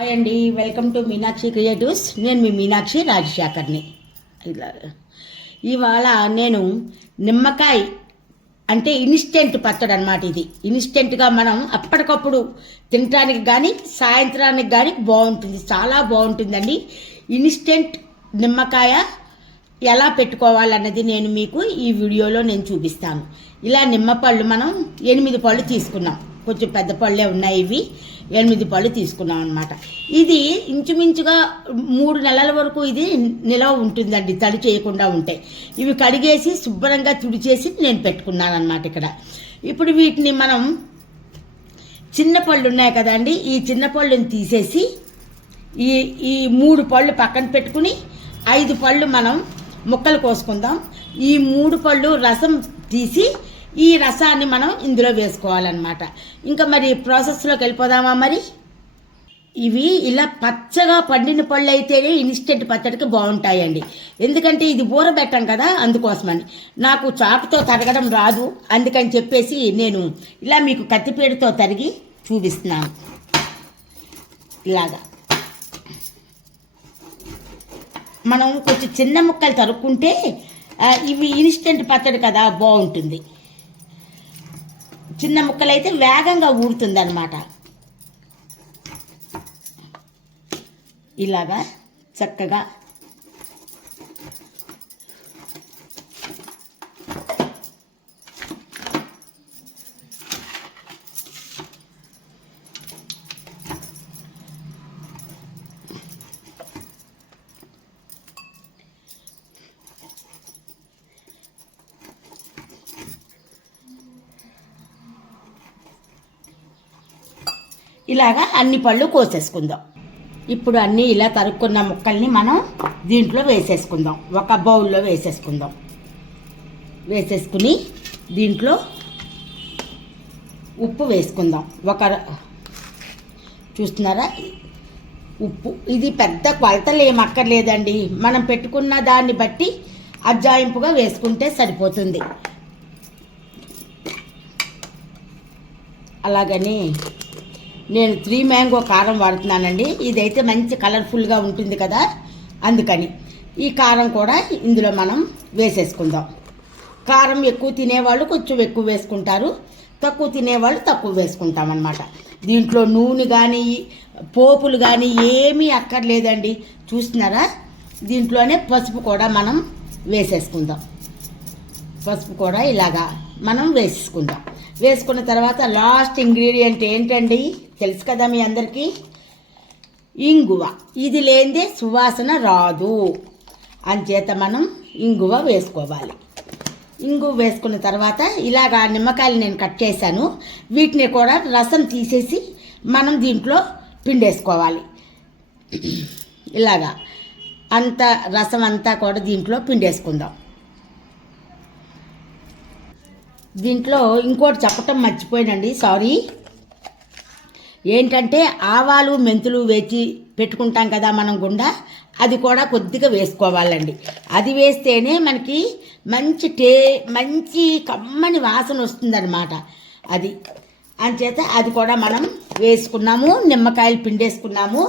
Hi అండి, welcome to Meenakshi creatives. నేను మీ మీనాక్షి రాజశేఖర్ని. ఇలా ఇవాళ నేను నిమ్మకాయ అంటే ఇన్స్టెంట్ పచ్చడి అనమాట. ఇది ఇన్స్టెంట్గా మనం అప్పటికప్పుడు తినడానికి కానీ సాయంత్రానికి కానీ బాగుంటుంది, చాలా బాగుంటుందండి. ఇన్స్టెంట్ నిమ్మకాయ ఎలా పెట్టుకోవాలన్నది నేను మీకు ఈ వీడియోలో నేను చూపిస్తాను. ఇలా నిమ్మపళ్ళు మనం 8 పళ్ళు తీసుకున్నాం, కొంచెం పెద్ద పళ్ళే ఉన్నాయి. ఇవి 8 పళ్ళు తీసుకున్నాం అనమాట. ఇది ఇంచుమించుగా 3 నెలల వరకు ఇది నిలవ ఉంటుందండి, తడి చేయకుండా ఉంటే. ఇవి కడిగేసి శుభ్రంగా తుడిచేసి నేను పెట్టుకున్నాను అనమాట. ఇప్పుడు వీటిని మనం చిన్న పళ్ళు ఉన్నాయి కదండి, ఈ చిన్న పళ్ళుని తీసేసి ఈ 3 పళ్ళు పక్కన పెట్టుకుని 5 పళ్ళు మనం ముక్కలు కోసుకుందాం. ఈ 3 పళ్ళు రసం తీసి ఈ రసాన్ని మనం ఇందులో వేసుకోవాలన్నమాట. ఇంకా మరి ప్రాసెస్లోకి వెళ్ళిపోదామా? మరి ఇవి ఇలా పచ్చగా పండిన పళ్ళు అయితేనే ఇన్స్టెంట్ పచ్చడికి బాగుంటాయండి. ఎందుకంటే ఇది ఊరబెట్టం కదా, అందుకోసమని. నాకు చాకుతో తరగడం రాదు, అందుకని చెప్పేసి నేను ఇలా మీకు కత్తిపీడతో తరిగి చూపిస్తున్నాను. ఇలాగా మనం కొంచెం చిన్న ముక్కలు తరుక్కుంటే ఇవి ఇన్స్టెంట్ పచ్చడి కదా, బాగుంటుంది. చిన్న ముక్కలు అయితే వేగంగా ఊరుతుంది అన్నమాట. ఇలాగా చక్కగా ఇలాగా అన్ని పళ్ళు కోసేసుకుందాం. ఇప్పుడు అన్నీ ఇలా తరుక్కున్న ముక్కల్ని మనం దీంట్లో వేసేసుకుందాం. ఒక బౌల్లో వేసేసుకుందాం. వేసేసుకుని దీంట్లో ఉప్పు వేసుకుందాం. చూస్తున్నారా, ఉప్పు ఇది పెద్ద కొలతలు ఏం అక్కర్లేదండి, మనం పెట్టుకున్న దాన్ని బట్టి అజ్జాయింపుగా వేసుకుంటే సరిపోతుంది. అలాగని నేను 3 మ్యాంగో కారం వాడుతున్నానండి. ఇదైతే మంచి కలర్ఫుల్గా ఉంటుంది కదా, అందుకని ఈ కారం కూడా ఇందులో మనం వేసేసుకుందాం. కారం ఎక్కువ తినేవాళ్ళు కొంచెం ఎక్కువ వేసుకుంటారు, తక్కువ తినేవాళ్ళు తక్కువ వేసుకుంటామన్నమాట. దీంట్లో నూనె కానీ పోపులు కానీ ఏమీ అక్కర్లేదండి. చూస్తున్నారా, దీంట్లోనే పసుపు కూడా మనం వేసేసుకుందాం. పసుపు కూడా ఇలాగా మనం వేసేసుకుందాం. వేసుకున్న తర్వాత లాస్ట్ ఇంగ్రీడియంట్ ఏంటండి, తెలుసు కదా మీ అందరికీ, ఇంగువ. ఇది లేనిదే సువాసన రాదు, అంచేత మనం ఇంగువ వేసుకోవాలి. ఇంగువ వేసుకున్న తర్వాత ఇలాగా నిమ్మకాయలు నేను కట్ చేశాను, వీటిని కూడా రసం తీసేసి మనం దీంట్లో పిండేసుకోవాలి. ఇలాగా అంత రసం అంతా కూడా దీంట్లో పిండేసుకుందాం. దీంట్లో ఇంకోటి చెప్పటం మర్చిపోయానండి, సారీ. ఏంటంటే ఆవాలు మెంతులు వేచి పెట్టుకుంటాం కదా మనం గుండా, అది కూడా కొద్దిగా వేసుకోవాలండి. అది వేస్తేనే మనకి మంచి కమ్మని వాసన వస్తుందన్నమాట. అది అంచేత అది కూడా మనం వేసుకున్నాము. నిమ్మకాయలు పిండేసుకున్నాము.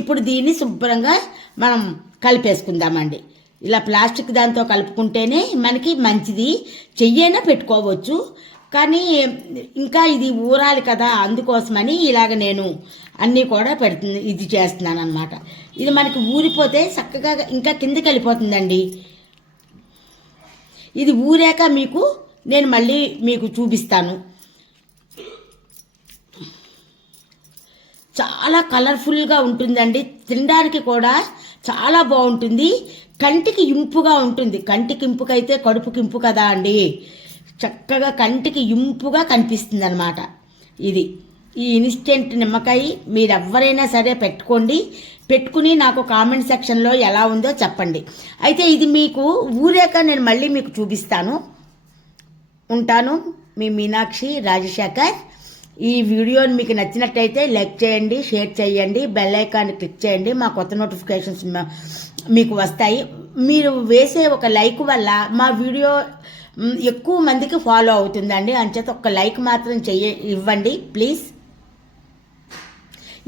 ఇప్పుడు దీన్ని శుభ్రంగా మనం కలిపేసుకుందామండి. ఇలా ప్లాస్టిక్ దాంతో కలుపుకుంటేనే మనకి మంచిది. చెయ్యైనా పెట్టుకోవచ్చు, కానీ ఇంకా ఇది ఊరాలి కదా, అందుకోసమని ఇలాగ నేను అన్నీ కూడా ఇది చేస్తున్నాను అనమాట. ఇది మనకి ఊరిపోతే చక్కగా ఇంకా కిందకి వెళ్ళిపోతుందండి. ఇది ఊరాక నేను మళ్ళీ మీకు చూపిస్తాను. చాలా కలర్ఫుల్గా ఉంటుందండి, తినడానికి కూడా చాలా బాగుంటుంది. కంటికి ఇంపుగా ఉంటుంది. కంటికి ఇంపుకైతే కడుపుకి ఇంపు కదా అండి, చక్కగా కంటికి ఇంపుగా కనిపిస్తుంది అనమాట. ఈ ఇన్స్టెంట్ నిమ్మకాయ మీరు ఎవరైనా సరే పెట్టుకుని నాకు కామెంట్ సెక్షన్లో ఎలా ఉందో చెప్పండి. అయితే ఇది మీకు ఊరాక నేను మళ్ళీ మీకు చూపిస్తాను. ఉంటాను, మీ మీనాక్షి రాజశేఖర్. ఈ వీడియోని మీకు నచ్చినట్టయితే లైక్ చేయండి, షేర్ చేయండి, బెల్ ఐకాన్ని క్లిక్ చేయండి. మా కొత్త నోటిఫికేషన్స్ మీకు వస్తాయి. మీరు వేసే ఒక లైక్ వల్ల మా వీడియో ఎక్కువ మందికి ఫాలో అవుతుందండి. అంచేత ఒక లైక్ మాత్రం ఇవ్వండి ప్లీజ్.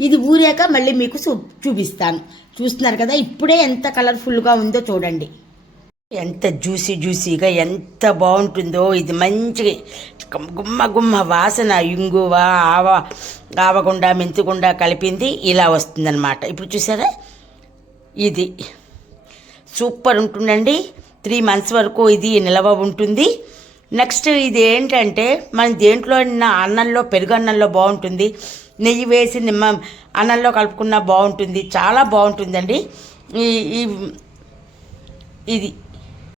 ఇది ఊరాక మళ్ళీ మీకు చూపిస్తాను. చూస్తున్నారు కదా, ఇప్పుడే ఎంత కలర్ఫుల్గా ఉందో చూడండి. ఎంత జ్యూసీగా ఎంత బాగుంటుందో. ఇది మంచి గుమ్మ వాసన, ఇంగువ, ఆవగుండ, మెంతిగుండ కలిపింది ఇలా వస్తుందన్నమాట. ఇప్పుడు చూసారా, ఇది సూపర్ ఉంటుందండి. 3 months వరకు ఇది నిలవ ఉంటుంది. నెక్స్ట్ ఇది ఏంటంటే మనం దేంట్లో అన్నంలో, పెరుగు అన్నంలో బాగుంటుంది, నెయ్యి వేసి అన్నంలో కలుపుకున్నా బాగుంటుంది, చాలా బాగుంటుందండి. ఇది